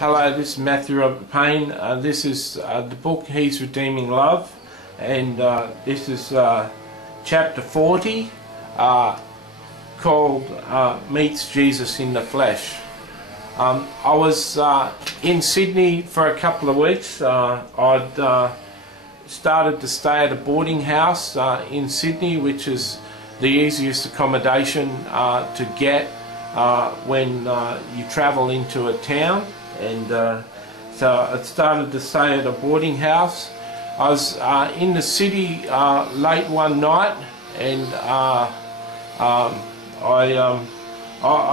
Hello, this is Matthew Robert Payne. This is the book He's Redeeming Love, and this is chapter 40 called Meets Jesus in the Flesh. I was in Sydney for a couple of weeks. I'd started to stay at a boarding house in Sydney, which is the easiest accommodation to get when you travel into a town. And so I started to stay at a boarding house. I was in the city late one night, and I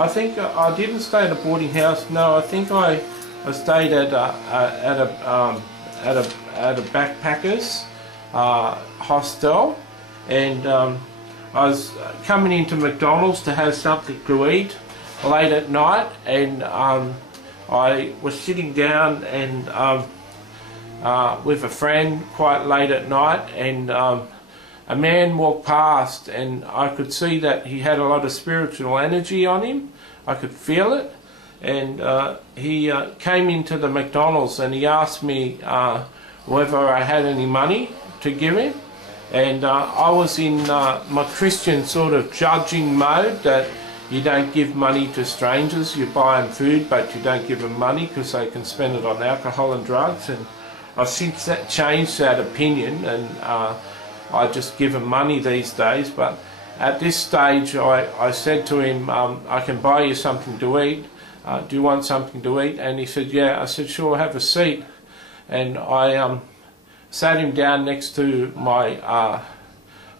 think I didn't stay at a boarding house. No, I think I stayed at a backpackers hostel, and I was coming into McDonald's to have something to eat late at night, and I was sitting down and with a friend quite late at night, and a man walked past, and I could see that he had a lot of spiritual energy on him. I could feel it, and he came into the McDonald's and he asked me whether I had any money to give him, and I was in my Christian sort of judging mode that you don't give money to strangers. You buy them food, but you don't give them money because they can spend it on alcohol and drugs. And I've since changed that opinion, and I just give them money these days. But at this stage, I said to him, I can buy you something to eat. Do you want something to eat? And he said, yeah. I said, sure, have a seat. And I sat him down next to my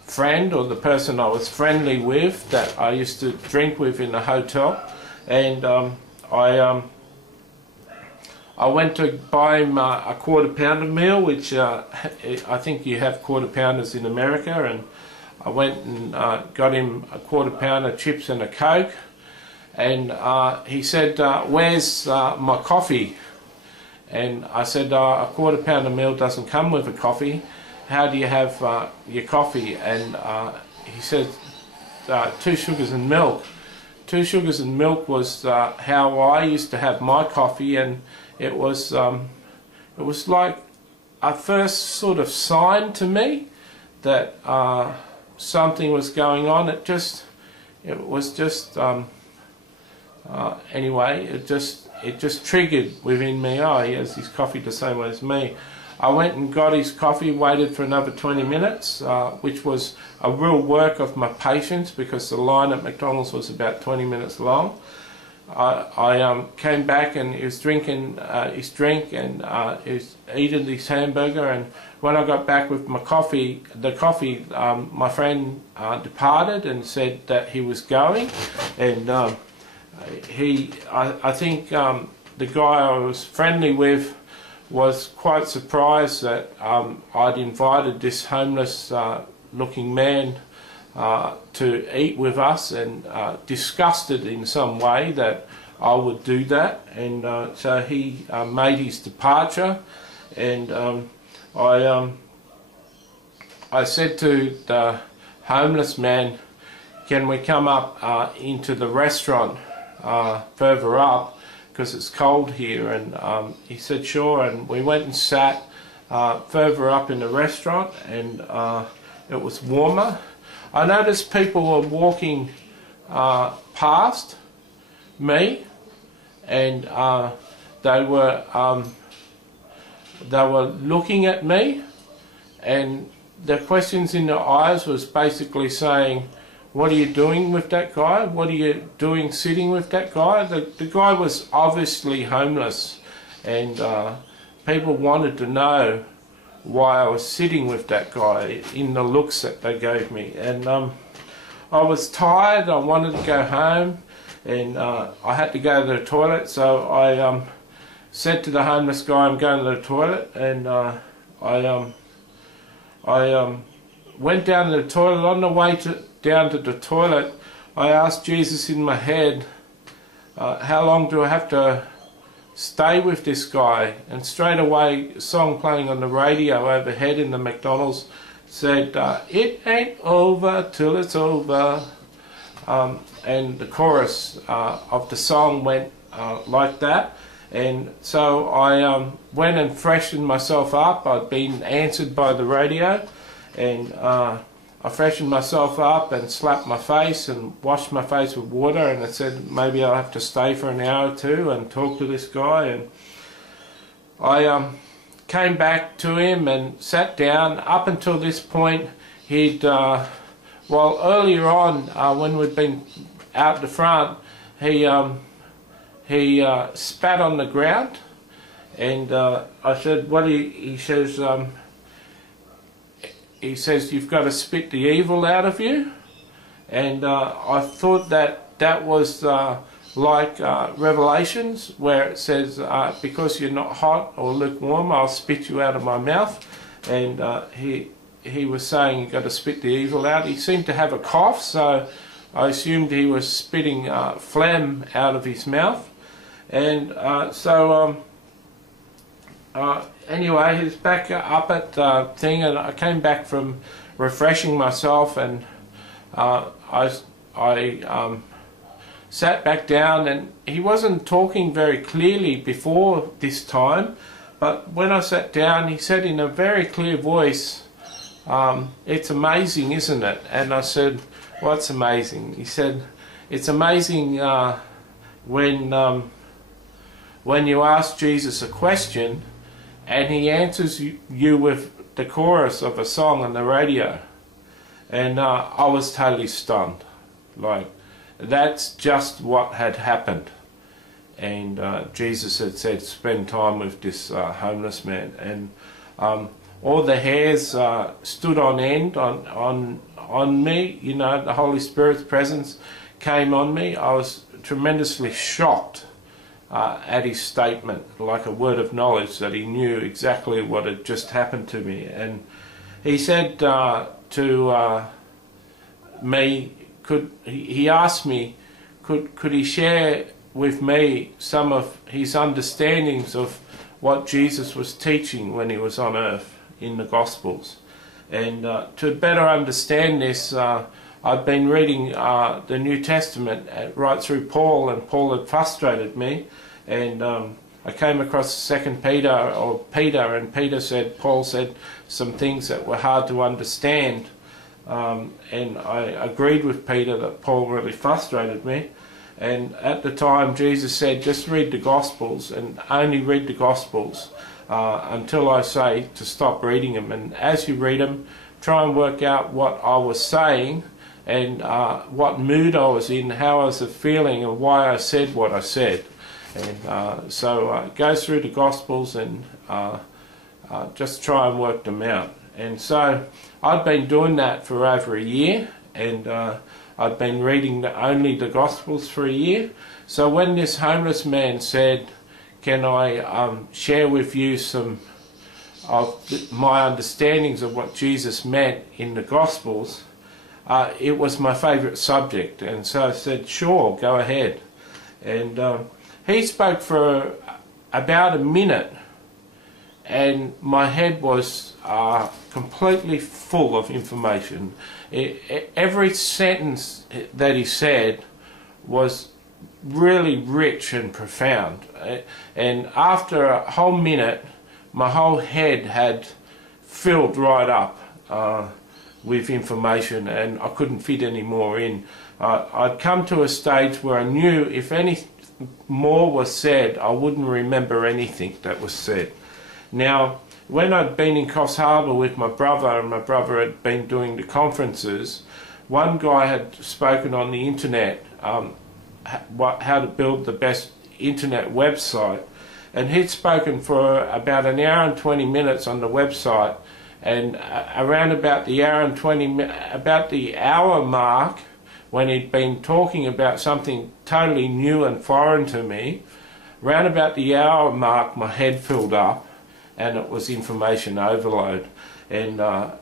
friend, or the person I was friendly with, that I used to drink with in the hotel, and I went to buy him a quarter pounder meal, which I think you have quarter pounders in America, and I went and got him a quarter pounder, chips and a Coke, and he said, where's my coffee? And I said, a quarter pounder meal doesn't come with a coffee. How do you have your coffee? And he said 2 sugars and milk. 2 sugars and milk was how I used to have my coffee, and it was like a first sort of sign to me that something was going on. Anyway, it just triggered within me. Oh, he has his coffee the same way as me. I went and got his coffee, waited for another 20 minutes, which was a real work of my patience, because the line at McDonald's was about 20 minutes long. I came back, and he was drinking his drink, and he was eating his hamburger, and when I got back with my coffee, my friend departed and said that he was going, and I think the guy I was friendly with was quite surprised that I'd invited this homeless looking man to eat with us, and disgusted in some way that I would do that, and so he made his departure, and I said to the homeless man, can we come up into the restaurant further up, because it's cold here? And he said sure, and we went and sat further up in the restaurant, and it was warmer. I noticed people were walking past me, and they were looking at me, and the questions in their eyes was basically saying, what are you doing with that guy? What are you doing sitting with that guy? The guy was obviously homeless, and people wanted to know why I was sitting with that guy in the looks that they gave me. And I was tired, I wanted to go home, and I had to go to the toilet, so I said to the homeless guy, I'm going to the toilet, and I went down to the toilet. On the way down to the toilet, I asked Jesus in my head, how long do I have to stay with this guy? And straight away, a song playing on the radio overhead in the McDonald's said, it ain't over till it's over. And the chorus of the song went like that. And so I went and freshened myself up. I'd been answered by the radio, and I freshened myself up and slapped my face and washed my face with water, and I said maybe I'll have to stay for an hour or two and talk to this guy. And I came back to him and sat down. Up until this point, he'd, well, earlier on when we'd been out the front, he spat on the ground, and I said, "What?" He says, "You've got to spit the evil out of you." And I thought that was like Revelations, where it says, "Because you're not hot or lukewarm, I'll spit you out of my mouth." And he was saying you've got to spit the evil out. He seemed to have a cough, so I assumed he was spitting phlegm out of his mouth. And anyway, he's back up at the thing, and I came back from refreshing myself, and I sat back down, and he wasn't talking very clearly before this time, but when I sat down, he said in a very clear voice, "It's amazing, isn't it?" And I said, "What's amazing?" He said, "It's amazing when you ask Jesus a question and he answers you with the chorus of a song on the radio." And I was totally stunned. Like, that's just what had happened. And Jesus had said, spend time with this homeless man. And all the hairs stood on end on me. You know, the Holy Spirit's presence came on me. I was tremendously shocked at his statement, like a word of knowledge that he knew exactly what had just happened to me. And he said to me, he asked me, could he share with me some of his understandings of what Jesus was teaching when he was on earth in the Gospels. And to better understand this, I've been reading the New Testament right through Paul, and Paul had frustrated me, and I came across 2 Peter, and Paul said some things that were hard to understand, and I agreed with Peter that Paul really frustrated me. And at the time Jesus said, just read the Gospels, and only read the Gospels until I say to stop reading them. And as you read them, try and work out what I was saying, and what mood I was in, how I was feeling, and why I said what I said. And so go through the Gospels and just try and work them out. And so I've been doing that for over a year, and I've been reading only the Gospels for a year. So when this homeless man said, can I share with you some of my understandings of what Jesus meant in the Gospels, it was my favourite subject. And so I said, sure, go ahead. And he spoke for about a minute, and my head was completely full of information. Every sentence that he said was really rich and profound. And after a whole minute, my whole head had filled right up with information, and I couldn't fit any more in. I'd come to a stage where I knew if any more was said, I wouldn't remember anything that was said. Now, when I'd been in Coffs Harbour with my brother, and my brother had been doing the conferences, one guy had spoken on the internet how to build the best internet website, and he'd spoken for about an hour and 20 minutes on the website, and around about the hour mark, when he'd been talking about something totally new and foreign to me, round about the hour mark my head filled up, and it was information overload. And I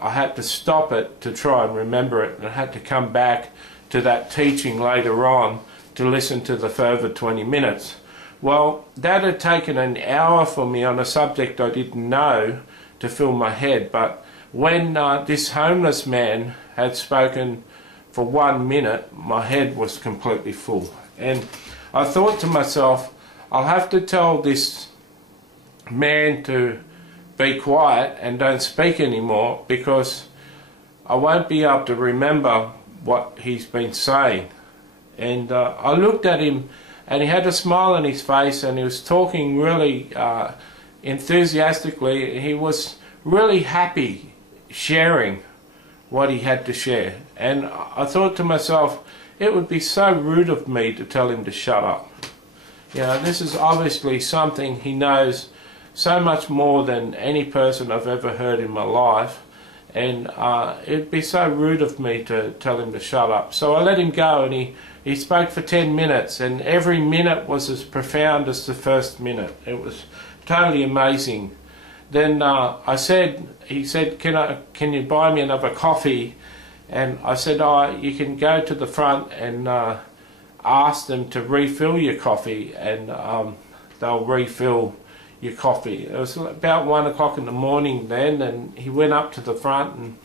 had to stop it to try and remember it, and I had to come back to that teaching later on to listen to the further 20 minutes. Well, that had taken an hour for me on a subject I didn't know to fill my head, but when this homeless man had spoken for 1 minute, my head was completely full. And I thought to myself, I'll have to tell this man to be quiet and don't speak anymore, because I won't be able to remember what he's been saying. And I looked at him, and he had a smile on his face, and he was talking really enthusiastically. He was really happy sharing what he had to share. And I thought to myself, it would be so rude of me to tell him to shut up. You know, this is obviously something he knows so much more than any person I've ever heard in my life, and it'd be so rude of me to tell him to shut up. So I let him go, and he spoke for 10 minutes, and every minute was as profound as the first minute. It was totally amazing. Then he said, can you buy me another coffee? And I said, you can go to the front and ask them to refill your coffee, and they'll refill your coffee. It was about 1 o'clock in the morning then, and he went up to the front, and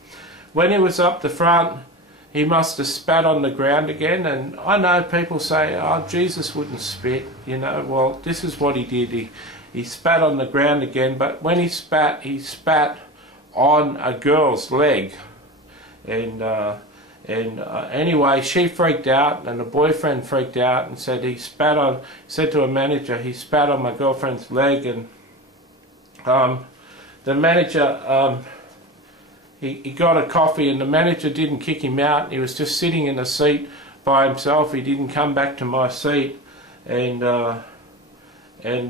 when he was up the front, he must have spat on the ground again. And I know people say, oh, Jesus wouldn't spit, you know. Well, this is what he did. He spat on the ground again, but when he spat on a girl's leg. And anyway, she freaked out, and the boyfriend freaked out and said said to a manager, he spat on my girlfriend's leg. And the manager, he got a coffee, and the manager didn't kick him out. He was just sitting in a seat by himself. He didn't come back to my seat, and the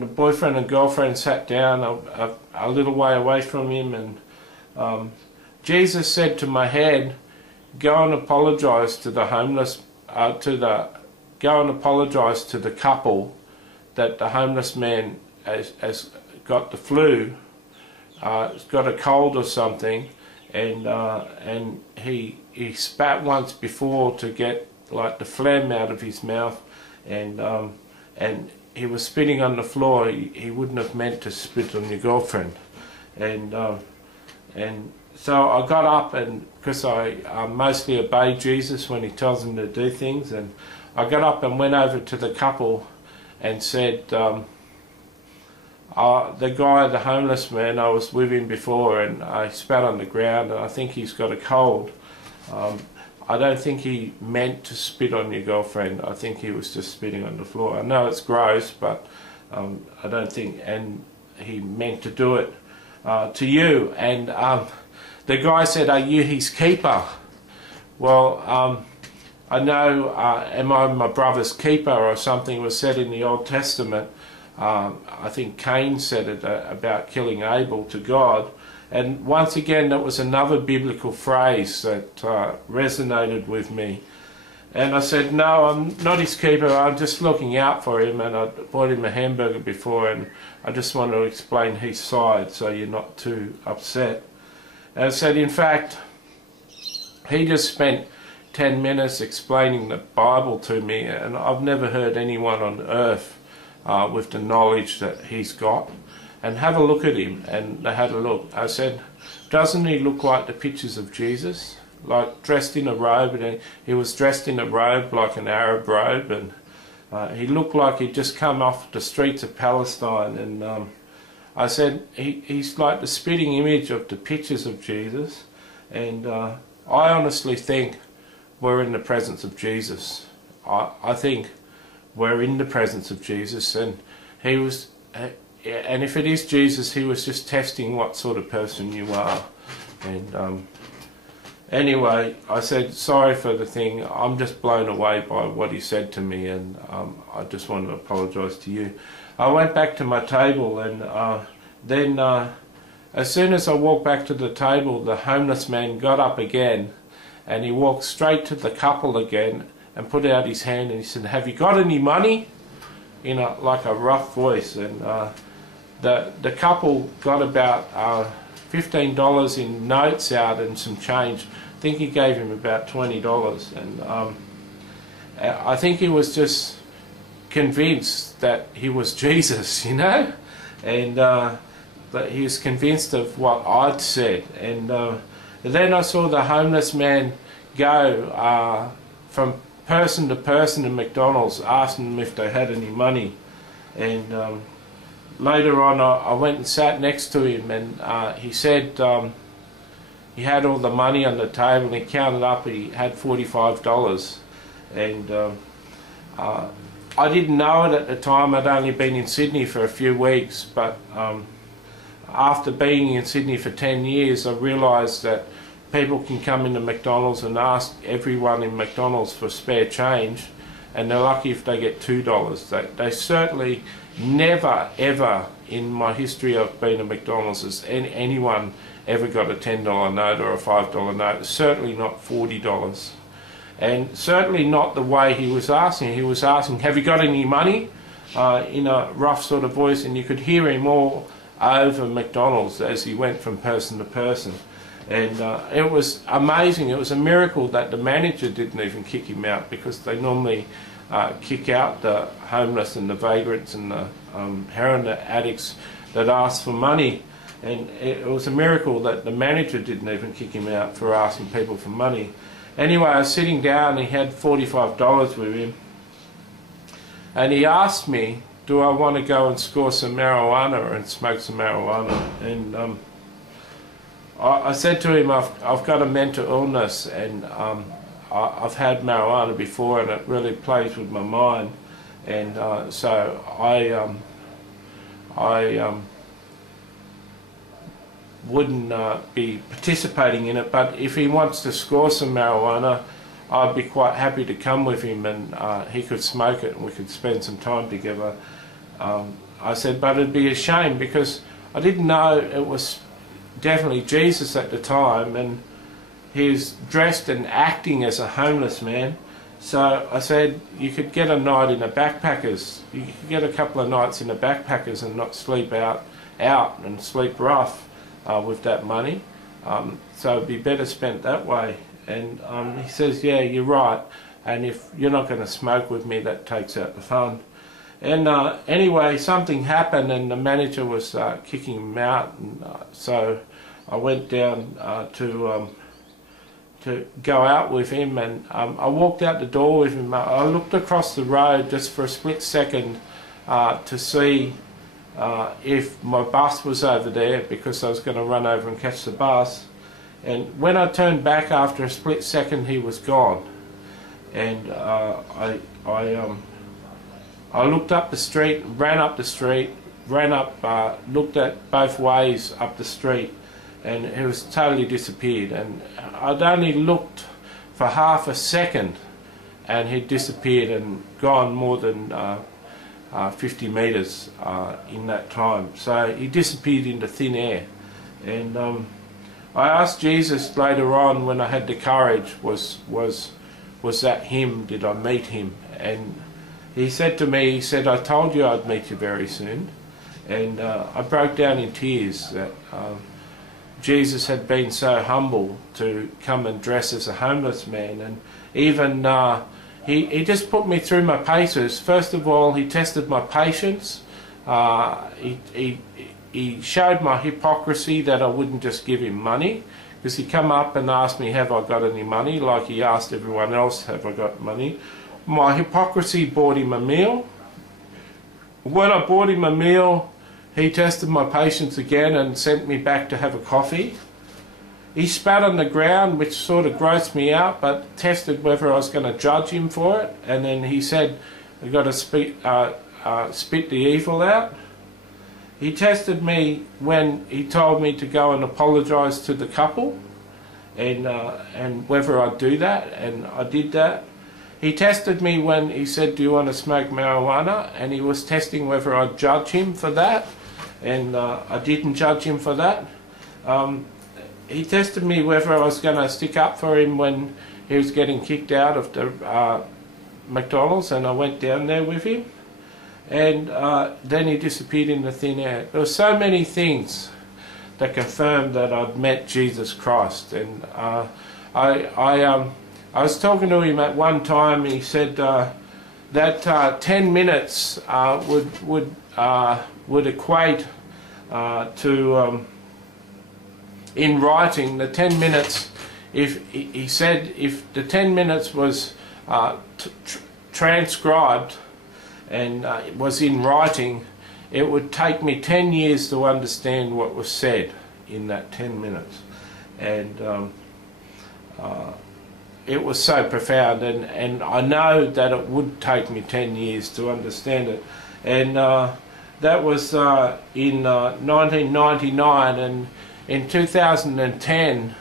boyfriend and girlfriend sat down a little way away from him. And Jesus said to my head, go and apologise to the homeless, go and apologise to the couple that the homeless man has got the flu, has got a cold or something, and he spat once before to get like the phlegm out of his mouth, and he was spitting on the floor. He wouldn't have meant to spit on your girlfriend. And so I got up, and because I mostly obey Jesus when he tells him to do things, and I got up and went over to the couple and said, the guy, the homeless man, I was with him before, and I spat on the ground, and I think he's got a cold. I don't think he meant to spit on your girlfriend. I think he was just spitting on the floor. I know it's gross, but I don't think, and he meant to do it to you. And the guy said, are you his keeper? Well, I know, am I my brother's keeper or something was said in the Old Testament. I think Cain said it about killing Abel to God. And once again, that was another biblical phrase that resonated with me. And I said, no, I'm not his keeper, I'm just looking out for him, and I bought him a hamburger before, and I just want to explain his side so you're not too upset. And I said, in fact, he just spent 10 minutes explaining the Bible to me, and I've never heard anyone on earth with the knowledge that he's got. And have a look at him. And they had a look. I said, doesn't he look like the pictures of Jesus? Like dressed in a robe, and he was dressed in a robe like an Arab robe, and he looked like he'd just come off the streets of Palestine. And I said, he's like the spitting image of the pictures of Jesus. And I honestly think we're in the presence of Jesus. I think we're in the presence of Jesus, and he was... and if it is Jesus, he was just testing what sort of person you are. And anyway, I said, sorry for the thing, I'm just blown away by what he said to me, and I just want to apologise to you. I went back to my table, and then as soon as I walked back to the table, the homeless man got up again, and he walked straight to the couple again and put out his hand, and he said, have you got any money? In like a rough voice. And the couple got about $15 in notes out and some change. I think he gave him about $20, and I think he was just convinced that he was Jesus, you know, and that he was convinced of what I'd said. And then I saw the homeless man go from person to person in McDonald's asking them if they had any money. And later on I went and sat next to him, and he said he had all the money on the table, and he counted up, he had $45. And I didn't know it at the time. I'd only been in Sydney for a few weeks, but after being in Sydney for 10 years, I realised that people can come into McDonald's and ask everyone in McDonald's for spare change, and they're lucky if they get $2. They certainly never ever in my history of being at McDonald's has anyone ever got a $10 note or a $5 note. Certainly not $40. And certainly not the way he was asking. He was asking, have you got any money? In a rough sort of voice, and you could hear him all over McDonald's as he went from person to person. And it was amazing. It was a miracle that the manager didn't even kick him out, because they normally kick out the homeless and the vagrants and the heroin addicts that ask for money. And it was a miracle that the manager didn't even kick him out for asking people for money. Anyway, I was sitting down, and he had $45 with him, and he asked me, do I want to go and score some marijuana and smoke some marijuana? And I said to him, I've got a mental illness, and I've had marijuana before, and it really plays with my mind, and so I wouldn't be participating in it. But if he wants to score some marijuana, I'd be quite happy to come with him, and he could smoke it and we could spend some time together. I said, but it'd be a shame, because I didn't know it was definitely Jesus at the time, and he was dressed and acting as a homeless man. So I said, you could get a night in a backpackers. You could get a couple of nights in a backpackers and not sleep out and sleep rough with that money. So it'd be better spent that way. And he says, yeah, you're right. And if you're not going to smoke with me, that takes out the fun. And anyway, something happened, and the manager was kicking him out. And so I went down to go out with him, and I walked out the door with him. I looked across the road just for a split second to see if my bus was over there, because I was going to run over and catch the bus. And when I turned back after a split second, he was gone. And I looked up the street, ran up the street, looked at both ways up the street, and he was totally disappeared. And I'd only looked for half a second, and he'd disappeared and gone more than 50 metres in that time. So he disappeared into thin air. And I asked Jesus later on, when I had the courage, was that him? Did I meet him? And he said to me, he said, I told you I'd meet you very soon. And I broke down in tears that Jesus had been so humble to come and dress as a homeless man. And even he just put me through my paces. First of all, he tested my patience. He showed my hypocrisy, that I wouldn't just give him money, because he come up and asked me, have I got any money, like he asked everyone else, have I got money. My hypocrisy bought him a meal. When I bought him a meal, he tested my patience again and sent me back to have a coffee. He spat on the ground, which sort of grossed me out, but tested whether I was going to judge him for it. And then he said, I've got to spit the evil out. He tested me when he told me to go and apologise to the couple, and whether I'd do that, and I did that. He tested me when he said, do you want to smoke marijuana? And he was testing whether I'd judge him for that, and I didn't judge him for that. He tested me whether I was going to stick up for him when he was getting kicked out of the McDonald's, and I went down there with him. And then he disappeared into thin air. There were so many things that confirmed that I'd met Jesus Christ. And I was talking to him at one time. He said that 10 minutes would equate to in writing, the 10 minutes. He said if the 10 minutes was transcribed, and it was in writing, it would take me 10 years to understand what was said in that 10 minutes. And it was so profound, and I know that it would take me 10 years to understand it. And that was in 1999, and in 2010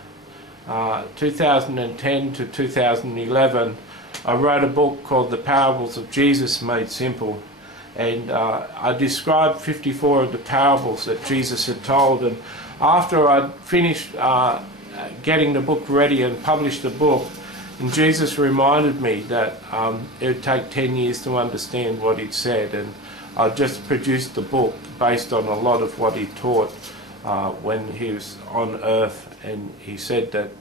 to 2011, I wrote a book called The Parables of Jesus Made Simple, and I described 54 of the parables that Jesus had told. And after I'd finished getting the book ready and published the book, and Jesus reminded me that it would take 10 years to understand what he'd said, and I just produced the book based on a lot of what he taught when he was on earth. And he said that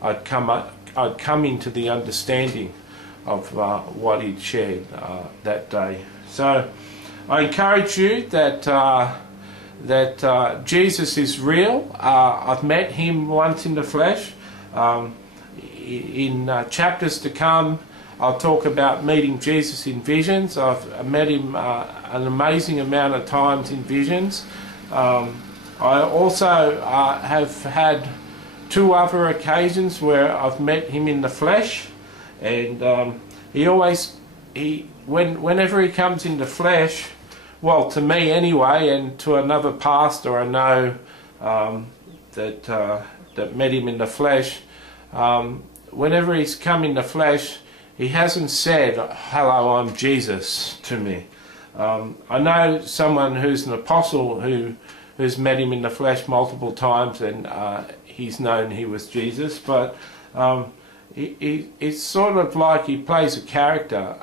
I'd come into the understanding of what he'd shared that day. So I encourage you that Jesus is real. I've met him once in the flesh. In chapters to come, I'll talk about meeting Jesus in visions. I've met him an amazing amount of times in visions. I also have had 2 other occasions where I've met him in the flesh, and whenever he comes in the flesh, well, to me anyway, and to another pastor I know that met him in the flesh, whenever he's come in the flesh, he hasn't said, "Hello, I'm Jesus," to me. I know someone who's an apostle who's met him in the flesh multiple times, and he's known he was Jesus, but it's sort of like he plays a character.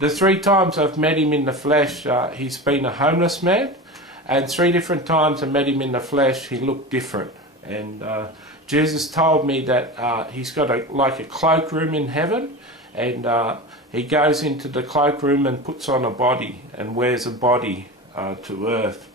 The 3 times I've met him in the flesh, he's been a homeless man, and 3 different times I met him in the flesh, he looked different. And Jesus told me that he's got like a cloakroom in heaven, and he goes into the cloakroom and puts on a body and wears a body to earth,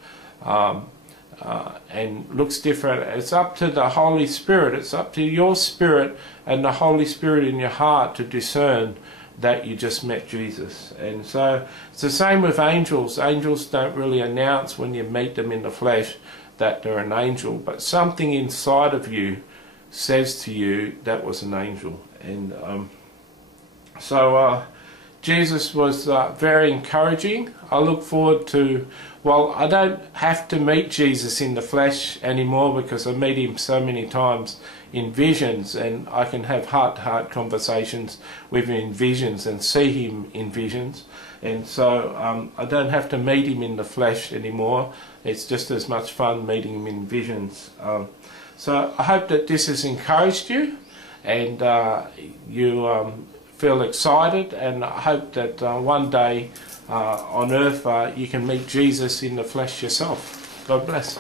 and looks different. It's up to the Holy Spirit, it's up to your spirit and the Holy Spirit in your heart to discern that you just met Jesus. And so it's the same with angels. Angels don't really announce when you meet them in the flesh that they're an angel, but something inside of you says to you that was an angel. And so Jesus was very encouraging. I look forward to, well, I don't have to meet Jesus in the flesh anymore because I meet him so many times in visions, and I can have heart-to-heart conversations with him in visions and see him in visions. And so I don't have to meet him in the flesh anymore. It's just as much fun meeting him in visions. So I hope that this has encouraged you, and you feel excited, and I hope that one day on earth you can meet Jesus in the flesh yourself. God bless.